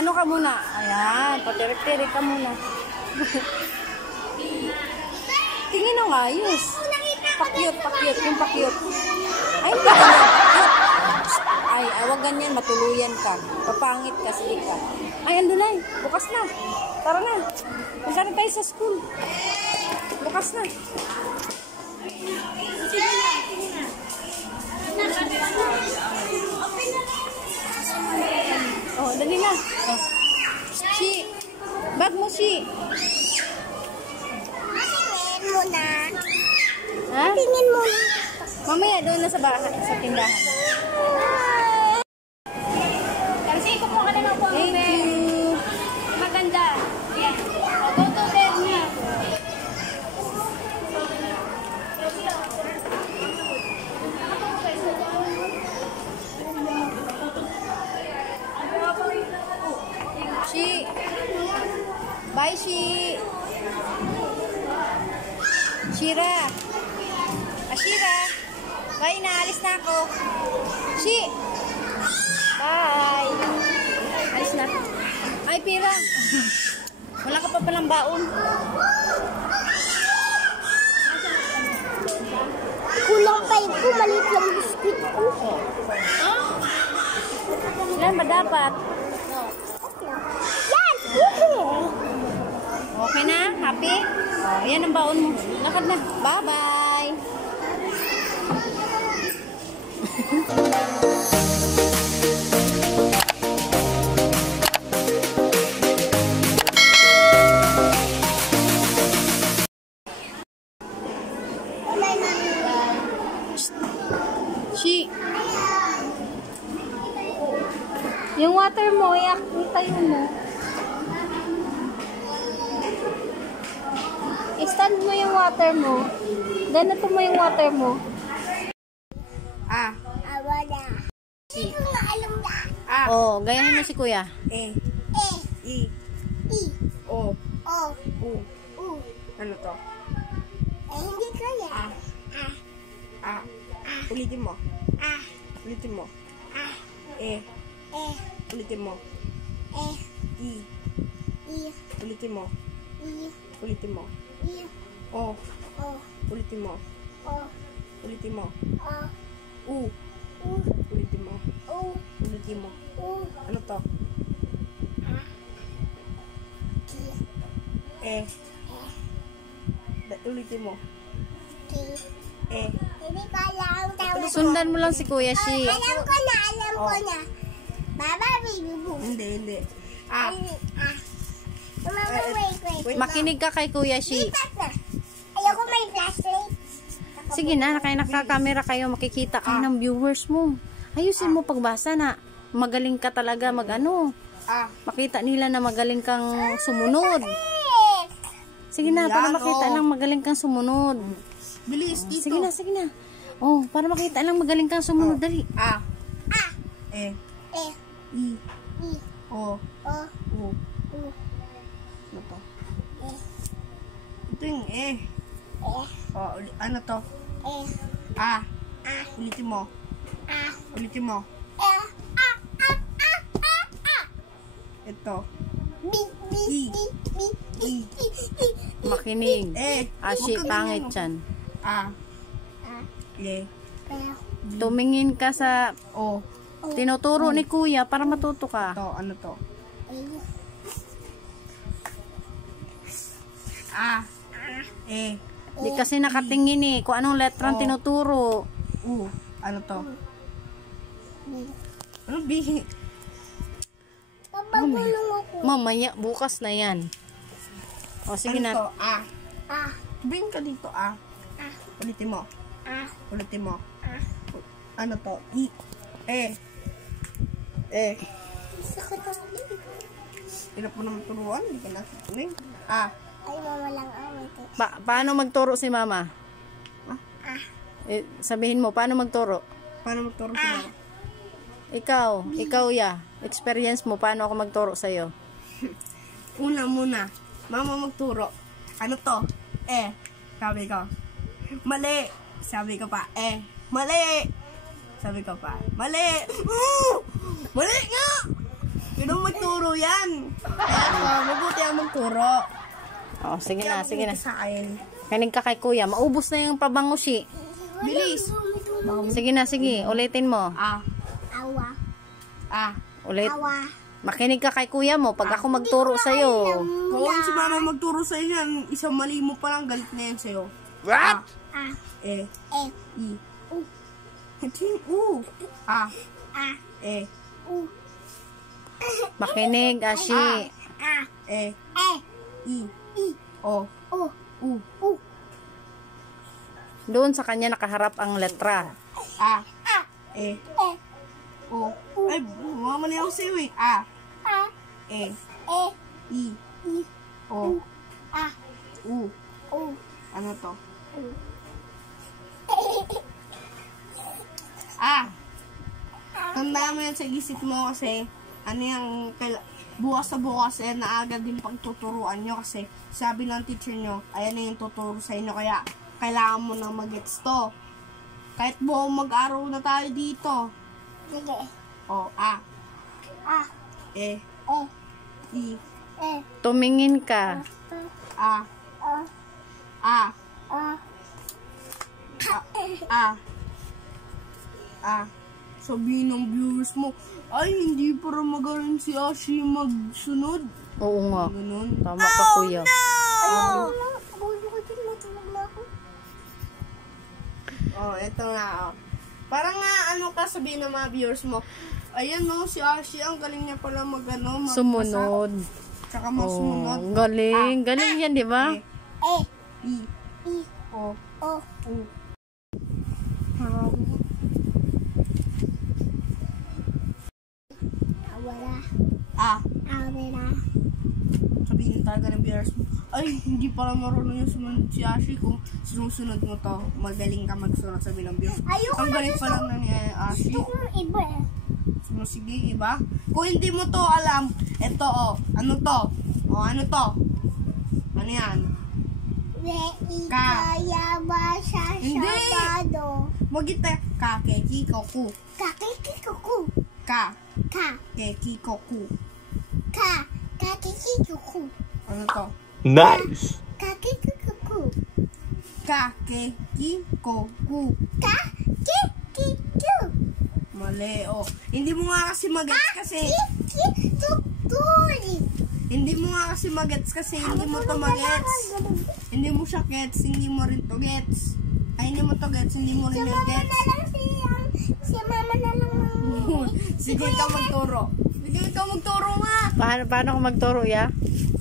Ano ka muna? Ayan, patirik-tirik ka muna. Tingin mo nga, ayos. Pakyut, yung pakyut. Ay, hindi ganyan. Ay, awag ganyan, matuluyan ka. Papangit ka, sige ka. Ay, andun na. Bukas na. Tara na. Punta na tayo sa school. Bukas na. Oh, dali na. Oh. Si. Bag mo, si. Tingin mo na. Ha? Tingin mo na. Mamaya doon na sa bahay, sa tindahan. Kasi ko po ka na po. Thank you. Maganda. Yeah. Go to bed na. Shi. Bye, Shi. Shira. Ashira. Bye na. Alis na ako. Shi. Bye. Alis na. Ay, Pira. Wala ka pa palang baon. Kulang pa ko. Maliit lang biskuit ko. Ilan ba dapat? Yan! Okay na? Happy? Oh, yan ang baon mo. Lakad na. Bye-bye. Shi. Yung water mo, tayo mo. I-stand mo yung water mo. Ganito mo yung water mo. Ah. Wala. Hindi ko nga alam na. Ah. Oh, gayahin mo si kuya. E. I. I. O. O. U. U. Ano to? Hindi kaya. Ah. Ulitin mo. Ulitin mo. E. Ulitin mo. I. Ulitin mo. Ulitin mo. O. Ulitin mo. Ulitin mo. U. Ulitin mo. Ulitin mo. Ano to? Ulitin mo. Hindi ko alam. Sundan mo lang si Kuya Shi. Alam ko na. Baba, baby boo. Hindi. Mama, wait. Makinig ka kay Kuya Shi. Lipat na. Ayoko may flashlight. Sige na, nakakamera kayo, makikita kayo ng viewers mo. Ayusin mo pagbasa na. Magaling ka talaga mag-ano. Makita nila na magaling kang sumunod. Sige na, para makita lang magaling kang sumunod. Bilis dito. Sige na. Oh, para makita lang magaling kang sumunod. Dali. I. O. U. Ano to? Ito yung Oh, ano to? Ulitin mo. Ulitin mo. Ito. Makinig. Ashi, Huwag ka pangit ganyan, yan. Tumingin ka sa tinuturo ni Kuya para matuto ka. Ito, ano to? Di kasi nakatingin eh. Kung anong letrang tinuturo. Ano to? Ano B? Papagulong ako. Mamaya, bukas na yan. O, sige Ano na. to? Bring ka dito, Ulitin mo. Ulitin mo. Ano to? Sakit ang liit. Hirap mo naman turuan. Hindi ka natutunin. Ay, mama lang awit. Paano magturo si Mama? Sabihin mo, paano magturo? Paano magturo si mama? Ikaw ya. Experience mo, paano ako magturo sa'yo? Una muna. Mama magturo. Ano to? Sabi ko. Mali. Sabi ko pa. Mali. Sabi ko pa. Mali. Mali nga. Marunong magturo yan. Kaya mabuti ang magturo. Oh, sige na, sige na. Sa akin. Kinig ka kay kuya. Maubos na yung pabangusi. Bilis. Sige na, sige. Ulitin mo. Ah. Awa. Ah. Ulit. Awa. Makinig ka kay kuya mo pag ako magturo sa'yo. Kung si mama magturo sa yan, isang mali mo pa lang, galit na yan sa'yo. What? Ah. E. Eh. I. Hindi yung U. A. Ah. E. U. Makinig, Ashi. Ah. E. Eh. I. I. O. U. U. U. Doon sa kanya nakaharap ang letra. A. Ah. E. Eh. O. Ay, mamali ako sa'yo eh. A. Ah. E. Eh. I. I. O. Ah. U. U. Ano to? U. Ah! Tandaan mo yan sa isip mo kasi ano yung bukas sa bukas na agad din pagtuturuan nyo kasi sabi ng teacher nyo, ayan na yung tuturo sa inyo kaya kailangan mo na mag-gets to. Kahit buong mag-araw na tayo dito. Sige. O, A, Ah. E, Eh. I, Eh. Tumingin ka. A, Ah. A, Ah. A, A. Sabihin ng viewers mo, ay hindi para magaling si Ashi magsunod. Oo nga. Ganun. Tama ka, kuya. Ayun. Bulo ko din. Matulog na ako. Oh, eto nga, oh. Parang nga, ano ka sabihin ng mga viewers mo, ayan no, si Ashi, ang galing niya pala mag-ano, Sumunod. Tsaka masumunod. Oh, galing. Galing yan, di ba? Eh. I, I. O, O. U. Awala. A. Awala. Sabihin talaga ng viewers mo, ay, hindi pala marunong yung sumunod si Ashi. Kung sinusunod mo to, magaling ka magsunod sabi ng viewers. Ayoko Ang na galing gusto. pa lang na ni Ashi. Gusto ko iba eh. Sige, iba? Kung hindi mo to alam, eto oh, ano to? Oh, ano to? Ano yan? Kaya ba siya Hindi. sabado? Magita ka, keki, koku. Kakikikuku. Ka, Ka. keki, koku. Ka. Kakikikuku. Ano to? Nice. Kakikikuku. Ka, keki, koku. Kakikiku. Mali, oh. Hindi mo nga kasi magets kasi. Kakikituturi. Hindi mo nga kasi magets kasi hindi mo to magets. Hindi mo siya gets, hindi mo rin to gets. Ay, hindi mo to gets, hindi mo rin yung gets. Si mama na lang. Sige, ikaw magturo. Sige, ikaw magturo nga. Paano ko magturo, ya?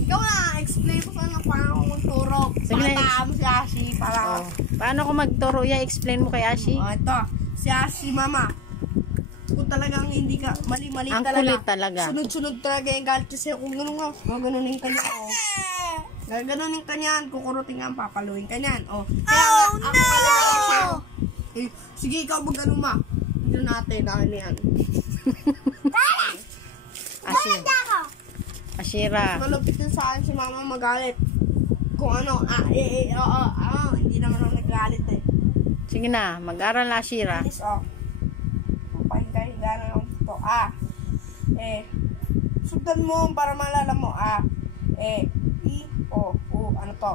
Ikaw na, explain mo sana paano ako magturo. Sige na, Pataan mo si Ashi para... Oh. Paano ko magturo, ya? Explain mo kay Ashi. Oh, ito. Si Ashi, mama. Kung talagang hindi ka, mali-mali Ang talaga. kulit talaga. Sunod-sunod talaga yung galit kasi kung gano'n nga, gaganunin ka niya, oh. Gaganunin ka niyan, kukurutin nga, papaluin ka niyan, oh. Kaya, ako talaga siya. Eh, sige, ikaw mag-ano ma. Hindi natin, ano yan. Ashi. Ashira. Malapit din sa akin si mama magalit. Kung ano, hindi naman ako nagalit eh. Sige na, mag-aral na, Ashira. Bilis, oh. Pahinga-hinga na lang ito. Sundan mo para malala mo. I, O, U. Ano to?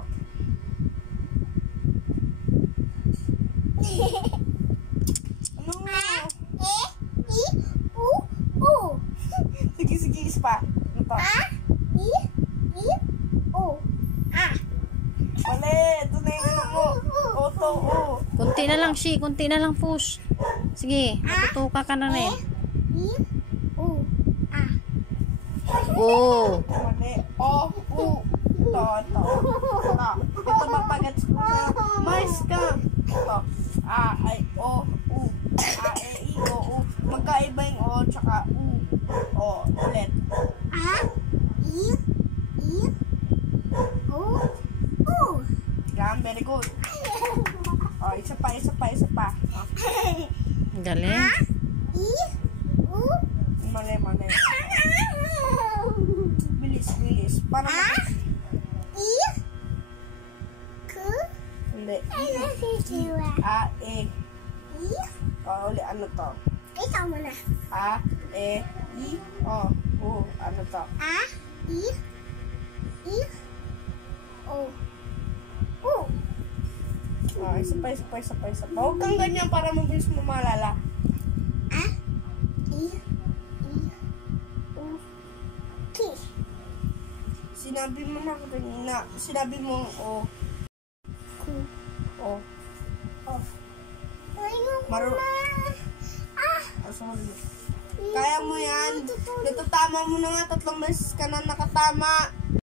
Ano nga? Sige, sige, ispa. Ano to? Mali, ito na yung ano mo. O to, O. Kunti na lang, Shi. Kunti na lang, push. Sige, matutuka ka na eh. Oh. Mali. O, U. Ito, ito. Ito. Ito magpagats ko sa'yo. Mais ka. Ito. A, I, O, U. A, E, I, O, U. Magkaiba yung O, tsaka U. O, ulit. Yan, very good. O, isa pa, isa pa, isa pa. O, Galing. mali, mali. Bilis, bilis. Para hindi. A, E. O, uli, ano to? Ikaw mo na. A, E, I, O. Oh, ano to? A, I, O. O. Isa pa. Huwag kang ganyan para mabilis mo maalala. A, I, O, K. Sinabi mo na kanina. Sinabi mo O. Q. O. O. Ayun Maru- na. Ah! Sorry. Kaya mo yan. Natutama mo na nga. 3 beses ka na nakatama.